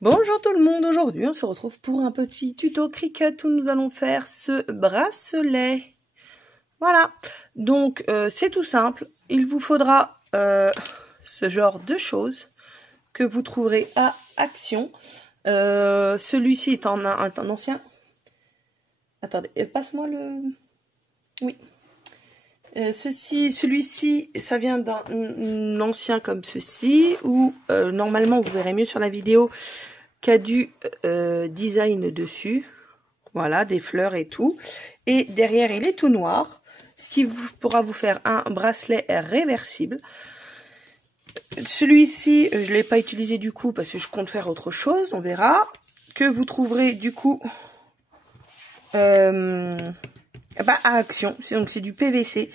Bonjour tout le monde, aujourd'hui on se retrouve pour un petit tuto Cricut où nous allons faire ce bracelet. Voilà, donc c'est tout simple, il vous faudra ce genre de choses que vous trouverez à Action. Celui-ci est un ancien. Attendez, passe-moi le... Oui. Celui-ci, ça vient d'un ancien comme ceci, où normalement vous verrez mieux sur la vidéo qu'il y a du design dessus. Voilà, des fleurs et tout. Et derrière, il est tout noir, ce qui pourra vous faire un bracelet réversible. Celui-ci, je ne l'ai pas utilisé du coup parce que je compte faire autre chose, on verra. Que vous trouverez du coup à Action, donc c'est du PVC.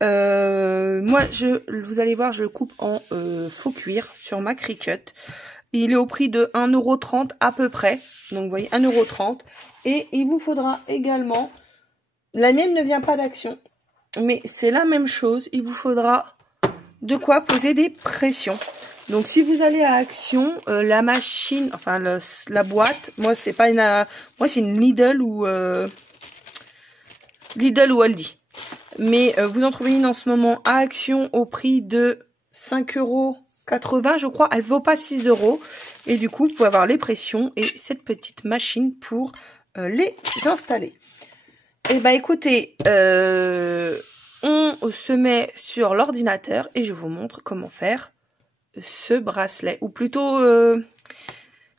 Moi, vous allez voir, je coupe en faux cuir sur ma Cricut. Il est au prix de 1,30 € à peu près. Donc, vous voyez, 1,30 €. Et il vous faudra également... La mienne ne vient pas d'Action, mais c'est la même chose. Il vous faudra de quoi poser des pressions. Donc, si vous allez à Action, la machine, enfin, la boîte, moi, c'est pas une... moi, c'est une Lidl ou Aldi. Mais vous en trouvez une en ce moment à Action au prix de 5,80 €, je crois. Elle vaut pas 6 €. Et du coup, vous pouvez avoir les pressions et cette petite machine pour les installer. Et bah écoutez, on se met sur l'ordinateur et je vous montre comment faire ce bracelet. Ou plutôt,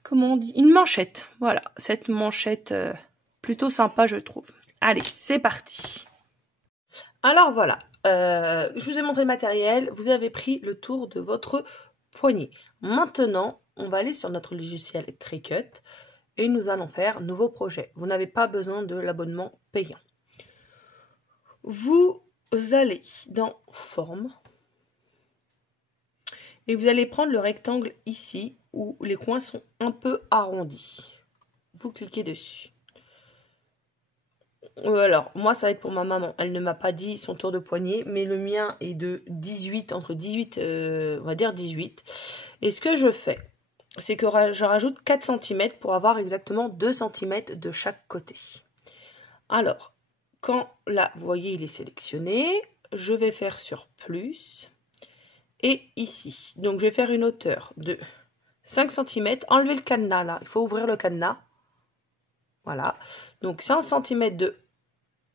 comment on dit, une manchette. Voilà, cette manchette plutôt sympa, je trouve. Allez, c'est parti. Alors voilà, je vous ai montré le matériel, vous avez pris le tour de votre poignet. Maintenant, on va aller sur notre logiciel Cricut et nous allons faire nouveau projet. Vous n'avez pas besoin de l'abonnement payant. Vous allez dans Forme et vous allez prendre le rectangle ici où les coins sont un peu arrondis. Vous cliquez dessus. Alors, moi, ça va être pour ma maman. Elle ne m'a pas dit son tour de poignet, mais le mien est de 18, entre 18, on va dire 18. Et ce que je fais, c'est que je rajoute 4 cm pour avoir exactement 2 cm de chaque côté. Alors, quand là, vous voyez, il est sélectionné, je vais faire sur plus. Et ici, donc je vais faire une hauteur de 5 cm. Enlevez le cadenas là, il faut ouvrir le cadenas. Voilà, donc 5 cm de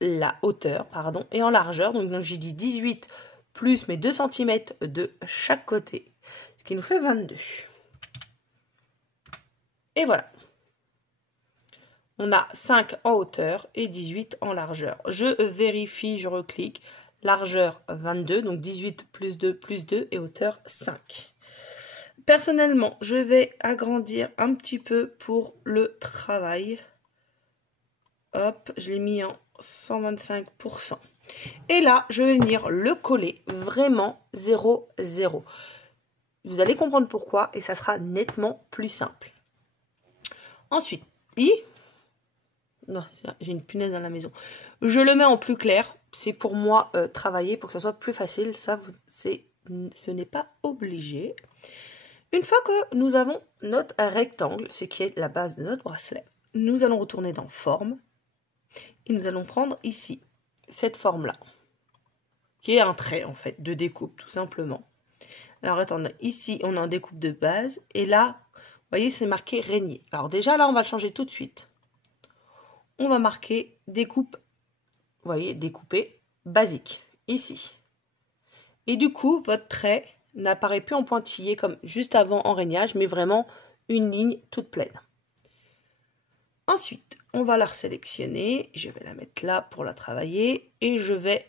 la hauteur, pardon, et en largeur, donc j'ai dit 18 plus mes 2 cm de chaque côté, ce qui nous fait 22. Et voilà. On a 5 en hauteur et 18 en largeur. Je vérifie, je reclique, largeur 22, donc 18 plus 2 et hauteur 5. Personnellement, je vais agrandir un petit peu pour le travail. Hop, je l'ai mis en 125%. Et là, je vais venir le coller vraiment 0,0. Vous allez comprendre pourquoi et ça sera nettement plus simple. Ensuite, non, j'ai une punaise dans la maison. Je le mets en plus clair. C'est pour moi travailler, pour que ça soit plus facile. Ça, ce n'est pas obligé. Une fois que nous avons notre rectangle, ce qui est la base de notre bracelet, nous allons retourner dans Forme. Et nous allons prendre ici, cette forme-là, qui est un trait en fait, de découpe tout simplement. Alors attendez, ici on a un découpe de base, et là, vous voyez, c'est marqué régnier. Alors déjà là, on va le changer tout de suite. On va marquer découpe, vous voyez, découpé, basique, ici. Et du coup, votre trait n'apparaît plus en pointillé comme juste avant en régnage, mais vraiment une ligne toute pleine. Ensuite, on va la resélectionner, je vais la mettre là pour la travailler et je vais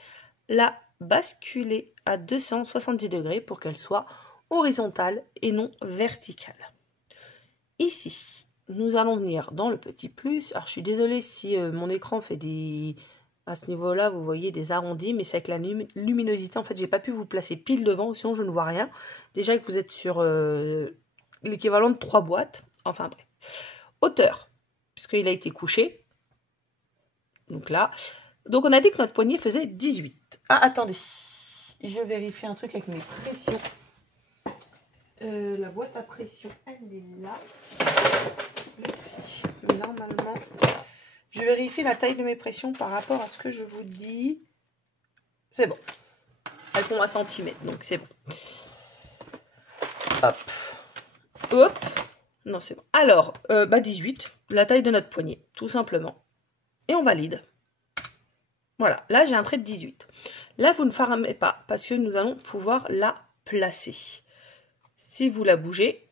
la basculer à 270 degrés pour qu'elle soit horizontale et non verticale. Ici, nous allons venir dans le petit plus. Alors, je suis désolée si mon écran fait des... À ce niveau-là, vous voyez des arrondis, mais c'est avec la luminosité. En fait, j'ai pas pu vous placer pile devant, sinon je ne vois rien. Déjà que vous êtes sur l'équivalent de 3 boîtes. Enfin bref. Hauteur, puisqu'il a été couché. Donc là. Donc on a dit que notre poignet faisait 18. Ah, attendez. Je vérifie un truc avec mes pressions. La boîte à pression, elle est là. Merci. Normalement, je vérifie la taille de mes pressions par rapport à ce que je vous dis. C'est bon. Elles font 1 cm, donc c'est bon. Hop. Hop. Non, c'est bon. Alors, 18, la taille de notre poignet, tout simplement. Et on valide. Voilà, là j'ai un trait de 18. Là, vous ne fermez pas parce que nous allons pouvoir la placer. Si vous la bougez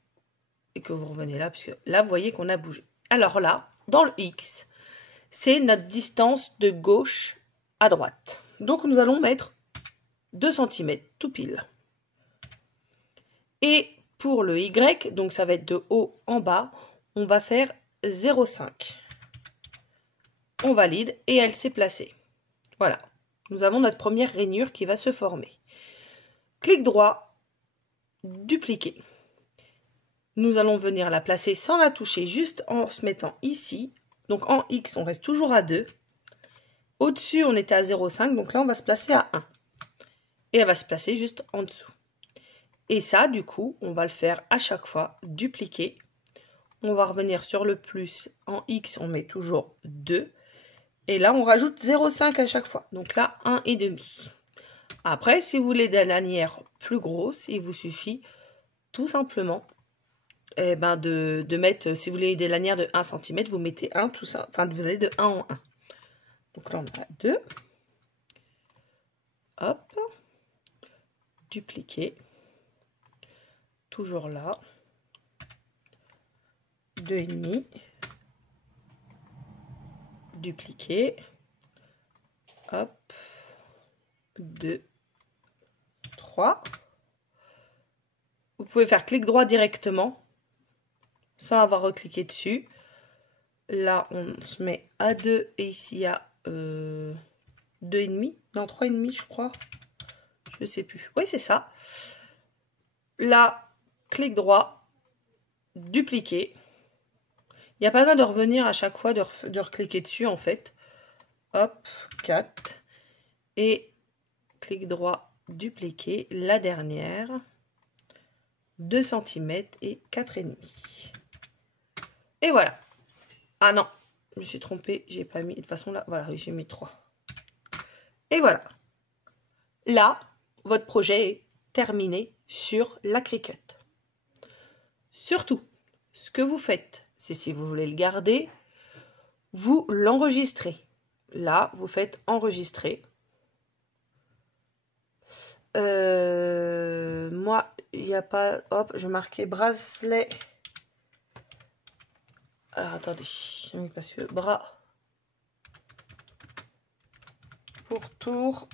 et que vous revenez là, puisque là, vous voyez qu'on a bougé. Alors là, dans le X, c'est notre distance de gauche à droite. Donc, nous allons mettre 2 cm tout pile. Et pour le Y, donc ça va être de haut en bas, on va faire 0,5. On valide et elle s'est placée. Voilà, nous avons notre première rainure qui va se former. Clic droit, dupliquer. Nous allons venir la placer sans la toucher, juste en se mettant ici. Donc en X, on reste toujours à 2. Au-dessus, on était à 0,5, donc là, on va se placer à 1. Et elle va se placer juste en dessous. Et ça, du coup, on va le faire à chaque fois, dupliquer. On va revenir sur le plus. En X, on met toujours 2. Et là, on rajoute 0,5 à chaque fois. Donc là, 1,5. Après, si vous voulez des lanières plus grosses, il vous suffit tout simplement de mettre, si vous voulez des lanières de 1 cm, vous mettez 1, tout ça. Enfin, vous allez de 1 en 1. Donc là, on a 2. Hop. Dupliquer. Toujours là. 2,5. Dupliquer. Hop. 2, 3. Vous pouvez faire clic droit directement sans avoir recliqué dessus. Là, on se met à 2 et ici à 2,5. Non, 3,5 je crois. Je sais plus. Oui, c'est ça. Là, clic droit, dupliquer. Il n'y a pas besoin de revenir à chaque fois, de recliquer dessus en fait. Hop, 4. Et clic droit, dupliquer. La dernière. 2 cm et 4,5. Et voilà. Ah non, je me suis trompée, j'ai pas mis. De toute façon là, voilà, j'ai mis 3. Et voilà. Là, votre projet est terminé sur la Cricut. Surtout, ce que vous faites, c'est si vous voulez le garder, vous l'enregistrez. Là, vous faites enregistrer. Moi, il n'y a pas... Hop, je marquais bracelet. Alors, attendez, parce que bras pour tour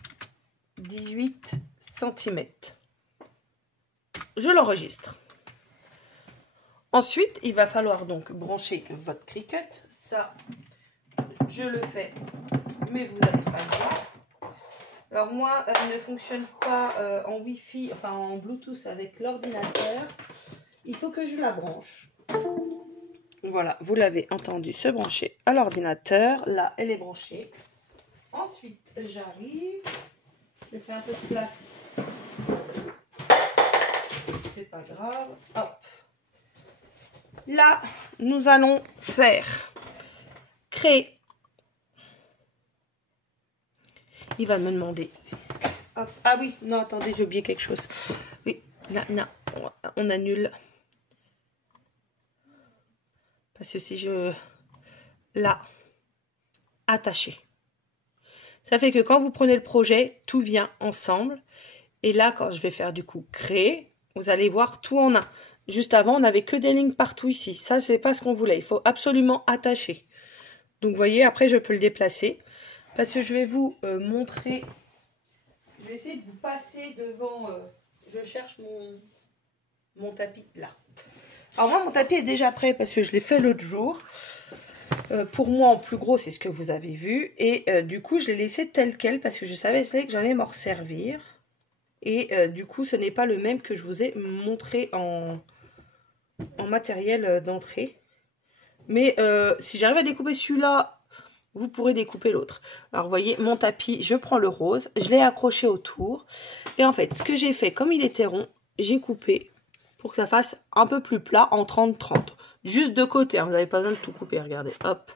18 cm. Je l'enregistre. Ensuite, il va falloir donc brancher votre Cricut. Ça, je le fais, mais vous n'allez pas le voir. Alors moi, elle ne fonctionne pas en Wi-Fi, enfin en Bluetooth avec l'ordinateur. Il faut que je la branche. Voilà, vous l'avez entendu, se brancher à l'ordinateur. Là, elle est branchée. Ensuite, j'arrive. Je fais un peu de place. C'est pas grave. Hop. Là, nous allons faire créer. Il va me demander. Hop. Ah oui, non, attendez, j'ai oublié quelque chose. Oui, non, on annule. Parce que si je... Là, attaché. Ça fait que quand vous prenez le projet, tout vient ensemble. Et là, quand je vais faire du coup créer, vous allez voir tout en un. Juste avant, on n'avait que des lignes partout ici. Ça, c'est pas ce qu'on voulait. Il faut absolument attacher. Donc, vous voyez, après, je peux le déplacer. Parce que je vais vous montrer... Je vais essayer de vous passer devant... je cherche mon tapis là. Alors moi, mon tapis est déjà prêt parce que je l'ai fait l'autre jour. Pour moi, en plus gros, c'est ce que vous avez vu. Et du coup, je l'ai laissé tel quel parce que je savais que j'allais m'en resservir. Et du coup, ce n'est pas le même que je vous ai montré en matériel d'entrée. Mais si j'arrive à découper celui-là, vous pourrez découper l'autre. Alors, vous voyez, mon tapis, je prends le rose, je l'ai accroché autour. Et en fait, ce que j'ai fait, comme il était rond, j'ai coupé pour que ça fasse un peu plus plat en 30-30. Juste de côté, hein, vous n'avez pas besoin de tout couper, regardez, hop.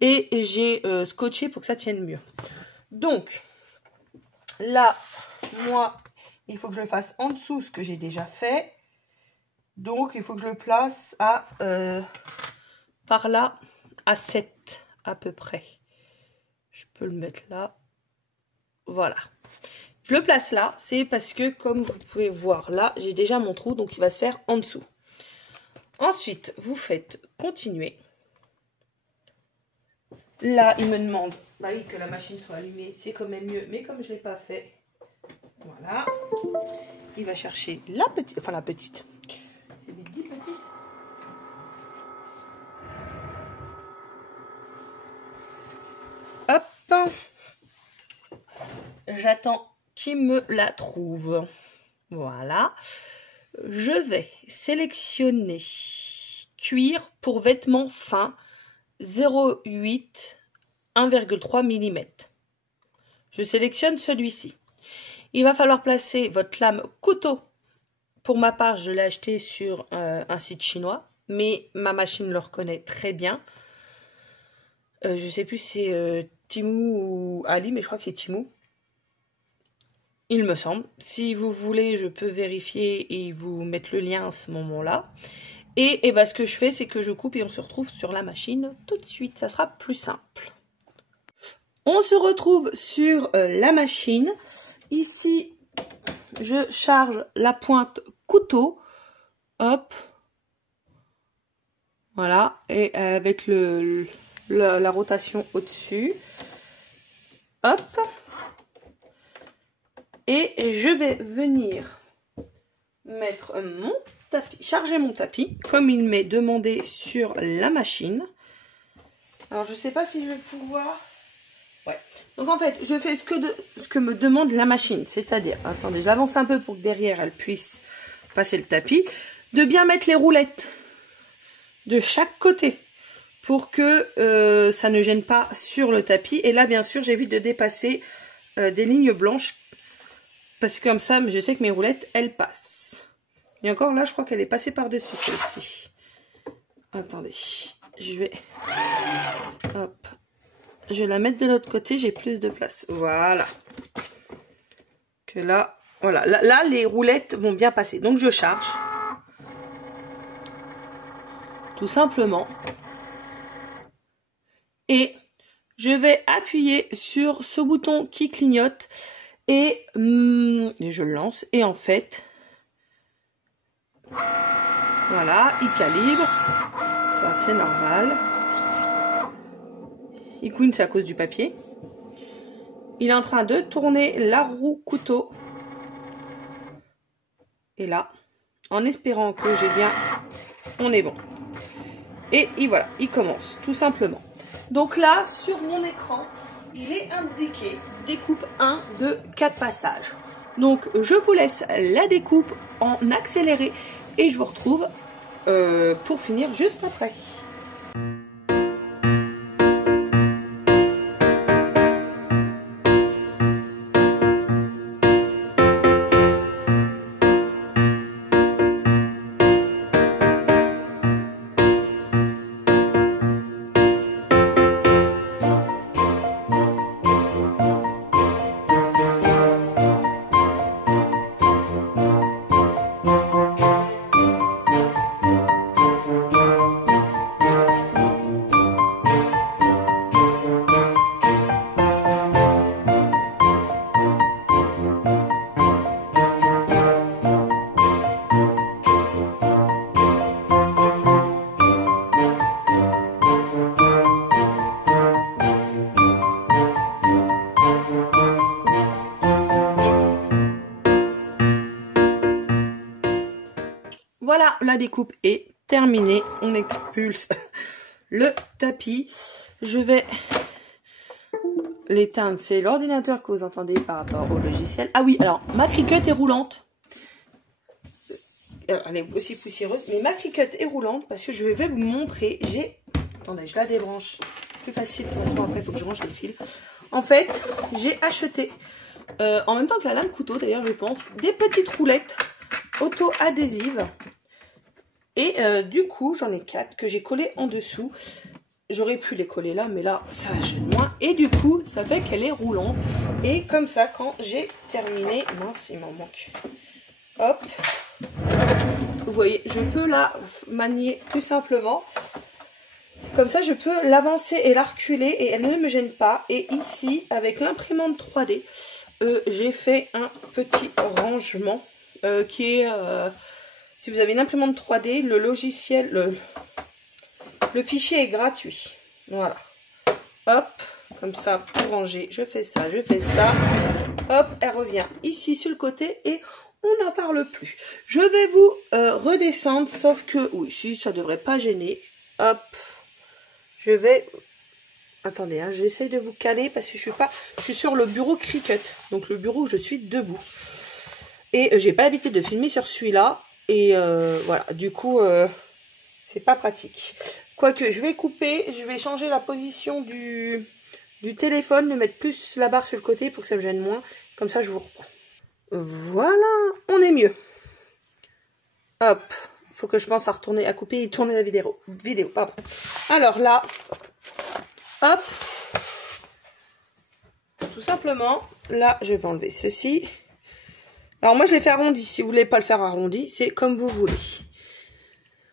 Et j'ai scotché pour que ça tienne mieux. Donc, là, moi, il faut que je le fasse en dessous, ce que j'ai déjà fait. Donc, il faut que je le place à, par là, à 7 à peu près. Je peux le mettre là. Voilà. Je le place là, c'est parce que, comme vous pouvez voir là, j'ai déjà mon trou, donc il va se faire en dessous. Ensuite, vous faites continuer. Là, il me demande oui, que la machine soit allumée, c'est quand même mieux, mais comme je ne l'ai pas fait, voilà. Il va chercher la petite, enfin la petite. C'est des 10 petites. Hop. J'attends qu'il me la trouve. Voilà. Je vais sélectionner cuir pour vêtements fins 0,8 1,3 mm. Je sélectionne celui-ci. Il va falloir placer votre lame couteau. Pour ma part, je l'ai acheté sur un site chinois, mais ma machine le reconnaît très bien. Je ne sais plus si c'est Temu ou Ali, mais je crois que c'est Temu. Il me semble. Si vous voulez, je peux vérifier et vous mettre le lien à ce moment-là. Et ben, ce que je fais, c'est que je coupe et on se retrouve sur la machine tout de suite. Ça sera plus simple. On se retrouve sur la machine. Ici, je charge la pointe couteau. Hop. Voilà. Et avec la rotation au-dessus. Hop. Et je vais venir mettre mon tapis, charger mon tapis, comme il m'est demandé sur la machine. Alors, je ne sais pas si je vais pouvoir... Ouais. Donc, en fait, je fais ce que me demande la machine. C'est-à-dire, attendez, j'avance un peu pour que derrière, elle puisse passer le tapis. De bien mettre les roulettes de chaque côté pour que ça ne gêne pas sur le tapis. Et là, bien sûr, j'évite de dépasser des lignes blanches. Parce que comme ça, je sais que mes roulettes, elles passent. Et encore là, je crois qu'elle est passée par-dessus celle-ci. Attendez, je vais... Hop. Je vais la mettre de l'autre côté, j'ai plus de place. Voilà. Que là, voilà. Là, les roulettes vont bien passer. Donc, je charge. Tout simplement. Et je vais appuyer sur ce bouton qui clignote. Et je le lance. Et en fait, voilà, il calibre. Ça, c'est normal. Il couine, c'est à cause du papier. Il est en train de tourner la roue couteau. Et là, en espérant que j'ai bien... On est bon. Et voilà, il commence, tout simplement. Donc là, sur mon écran, il est indiqué découpe 1 de 4 passages. Donc, je vous laisse la découpe en accéléré et je vous retrouve pour finir juste après. Voilà, la découpe est terminée. On expulse le tapis. Je vais l'éteindre. C'est l'ordinateur que vous entendez par rapport au logiciel. Ah oui, alors, ma Cricut est roulante. Alors, elle est aussi poussiéreuse, mais ma Cricut est roulante parce que je vais vous montrer. Attendez, je la débranche. Plus facile, de toute façon, après, il faut que je range les fils. En fait, j'ai acheté, en même temps que la lame couteau, d'ailleurs, je pense, des petites roulettes auto-adhésives. Et du coup, j'en ai 4 que j'ai collés en dessous. J'aurais pu les coller là, mais là, ça gêne moins. Et du coup, ça fait qu'elle est roulante. Et comme ça, quand j'ai terminé... Mince, il m'en manque. Hop. Vous voyez, je peux la manier plus simplement. Comme ça, je peux l'avancer et la reculer et elle ne me gêne pas. Et ici, avec l'imprimante 3D, j'ai fait un petit rangement qui est... si vous avez une imprimante 3D, le logiciel, le fichier est gratuit. Voilà. Hop, comme ça, pour ranger, je fais ça, je fais ça. Hop, elle revient ici sur le côté et on n'en parle plus. Je vais vous redescendre, sauf que, oui, si, ça devrait pas gêner. Hop, je vais... Attendez, hein, j'essaye de vous caler parce que je suis sur le bureau Cricut. Donc le bureau où je suis debout. Et j'ai pas l'habitude de filmer sur celui-là. Et voilà, du coup, c'est pas pratique. Quoique, je vais couper, je vais changer la position du téléphone, me mettre plus la barre sur le côté pour que ça me gêne moins. Comme ça, je vous reprends. Voilà, on est mieux. Hop, il faut que je pense à retourner, à couper et tourner la vidéo. Pardon. Alors là, hop, tout simplement, là, je vais enlever ceci. Alors moi, je l'ai fait arrondi. Si vous voulez pas le faire arrondi, c'est comme vous voulez.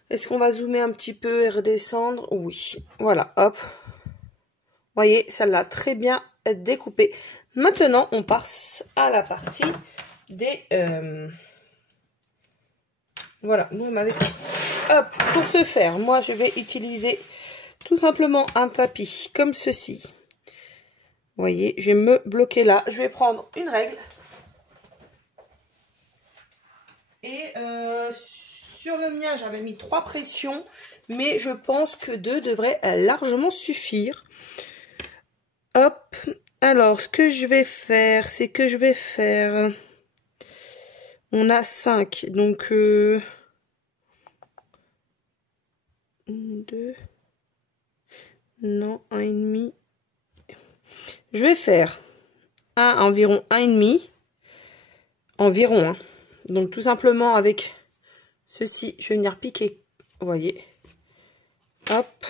Est-ce qu'on va zoomer un petit peu et redescendre? Oui. Voilà, hop. Vous voyez, ça l'a très bien découpé. Maintenant, on passe à la partie des... Voilà, vous m'avez... Hop, pour ce faire, moi, je vais utiliser tout simplement un tapis comme ceci. Vous voyez, je vais me bloquer là. Je vais prendre une règle. Et sur le mien, j'avais mis 3 pressions, mais je pense que 2 devraient largement suffire. Hop, alors ce que je vais faire, c'est que je vais faire... On a 5, donc 2... Non, 1,5. Je vais faire environ 1,5. Environ, hein. Donc tout simplement avec ceci, je vais venir piquer, vous voyez, hop,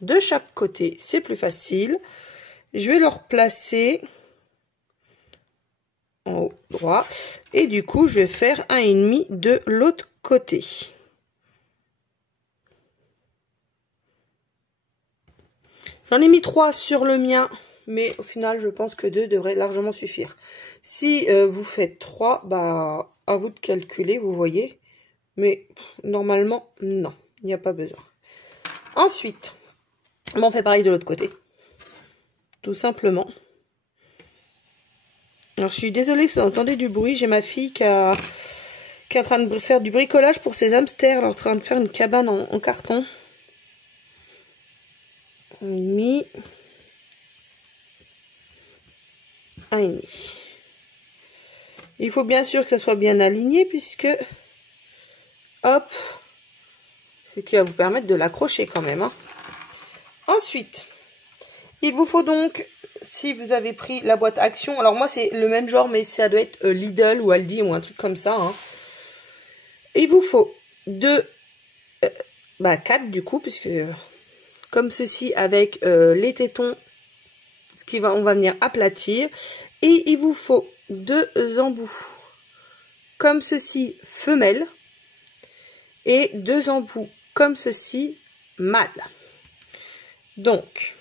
de chaque côté, c'est plus facile. Je vais le replacer en haut droit et du coup je vais faire 1,5 de l'autre côté. J'en ai mis 3 sur le mien, mais au final je pense que 2 devraient largement suffire. Si vous faites 3, bah à vous de calculer, vous voyez. Mais normalement, non, il n'y a pas besoin. Ensuite, on fait pareil de l'autre côté. Tout simplement. Alors je suis désolée si vous entendez du bruit, j'ai ma fille qui est en train de faire du bricolage pour ses hamsters. Elle est en train de faire une cabane en carton. Un et demi. Il faut bien sûr que ça soit bien aligné puisque, hop, c'est qui va vous permettre de l'accrocher quand même. Hein. Ensuite, il vous faut donc, si vous avez pris la boîte Action, alors moi c'est le même genre mais ça doit être Lidl ou Aldi ou un truc comme ça. Hein. Il vous faut 4 du coup, puisque comme ceci avec les tétons, on va venir aplatir. Et il vous faut 2 embouts comme ceci femelle et 2 embouts comme ceci mâle. Donc,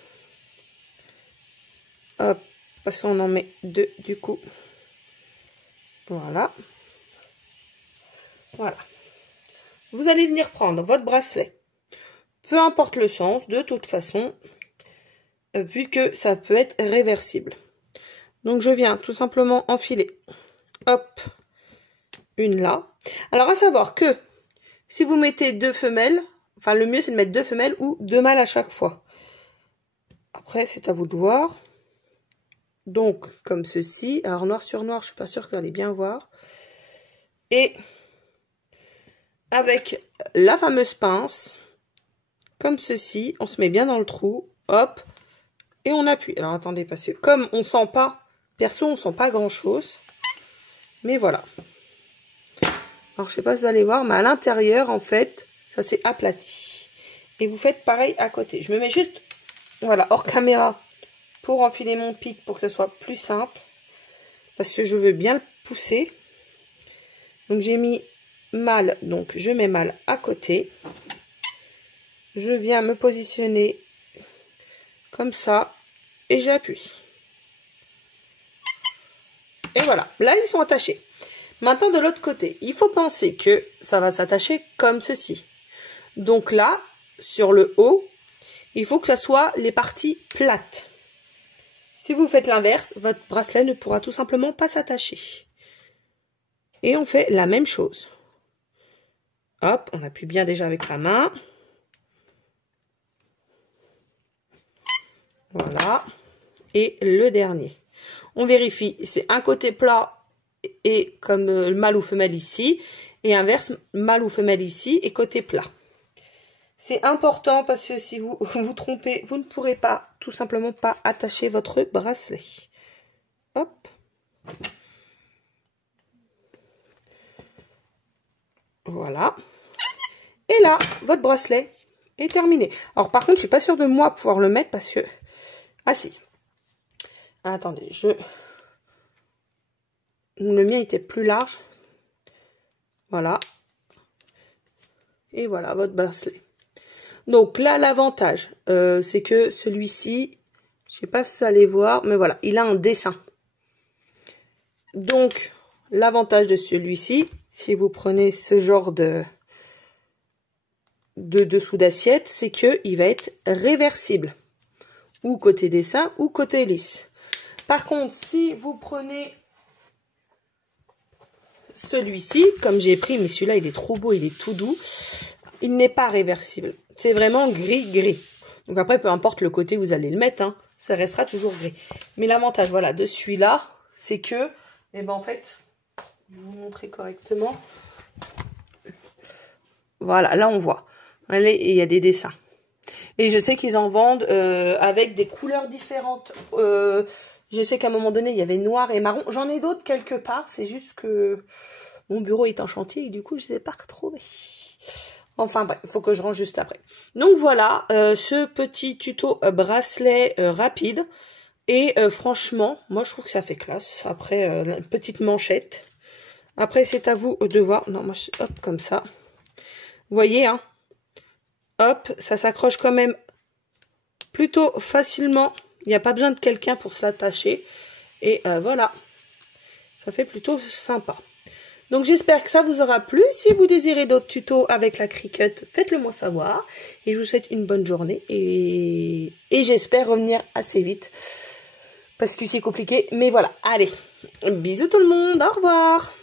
hop, parce qu'on en met 2 du coup. Voilà. Voilà. Vous allez venir prendre votre bracelet. Peu importe le sens, de toute façon, puisque ça peut être réversible. Donc, je viens tout simplement enfiler, hop, une là. Alors, à savoir que, si vous mettez 2 femelles, enfin, le mieux, c'est de mettre 2 femelles ou 2 mâles à chaque fois. Après, c'est à vous de voir. Donc, comme ceci. Alors, noir sur noir, je suis pas sûre que vous allez bien voir. Et, avec la fameuse pince, comme ceci, on se met bien dans le trou, hop, et on appuie. Alors, attendez, parce que comme on sent pas... Perso, on sent pas grand chose. Mais voilà. Alors, je sais pas si vous allez voir, mais à l'intérieur, en fait, ça s'est aplati. Et vous faites pareil à côté. Je me mets juste, voilà, hors caméra pour enfiler mon pic pour que ce soit plus simple. Parce que je veux bien le pousser. Donc, j'ai mis mal, donc je mets mal à côté. Je viens me positionner comme ça et j'appuie. Et voilà, là ils sont attachés. Maintenant de l'autre côté, il faut penser que ça va s'attacher comme ceci. Donc là, sur le haut, il faut que ça soit les parties plates. Si vous faites l'inverse, votre bracelet ne pourra tout simplement pas s'attacher. Et on fait la même chose. Hop, on appuie bien déjà avec la main. Voilà. Et le dernier. On vérifie, c'est un côté plat et comme mâle ou femelle ici. Et inverse, mâle ou femelle ici et côté plat. C'est important parce que si vous vous trompez, vous ne pourrez pas, tout simplement pas attacher votre bracelet. Hop. Voilà. Et là, votre bracelet est terminé. Alors par contre, je suis pas sûre de moi pouvoir le mettre parce que... Ah si. Attendez, le mien était plus large. Voilà. Et voilà, votre bracelet. Donc là, l'avantage, c'est que celui-ci, je sais pas si vous allez voir, mais voilà, il a un dessin. Donc, l'avantage de celui-ci, si vous prenez ce genre de dessous d'assiette, c'est que il va être réversible. Ou côté dessin, ou côté lisse. Par contre, si vous prenez celui-ci, comme j'ai pris, mais celui-là, il est trop beau, il est tout doux, il n'est pas réversible. C'est vraiment gris-gris. Donc après, peu importe le côté où vous allez le mettre, hein, ça restera toujours gris. Mais l'avantage, voilà, de celui-là, c'est que, eh ben en fait, je vais vous montrer correctement. Voilà, là on voit. Allez, et il y a des dessins. Et je sais qu'ils en vendent avec des couleurs différentes. Je sais qu'à un moment donné, il y avait noir et marron. J'en ai d'autres quelque part. C'est juste que mon bureau est en chantier et du coup, je ne les ai pas retrouvés. Enfin bref, il faut que je range juste après. Donc voilà, ce petit tuto bracelet rapide. Et franchement, moi je trouve que ça fait classe. Après, la petite manchette. Après, c'est à vous de voir. Non, moi, hop, comme ça. Vous voyez, hein. Hop, ça s'accroche quand même plutôt facilement. Il n'y a pas besoin de quelqu'un pour se l'attacher. Et voilà, ça fait plutôt sympa. Donc j'espère que ça vous aura plu. Si vous désirez d'autres tutos avec la Cricut, faites-le moi savoir. Et je vous souhaite une bonne journée. Et j'espère revenir assez vite. Parce que c'est compliqué. Mais voilà, allez, bisous tout le monde, au revoir.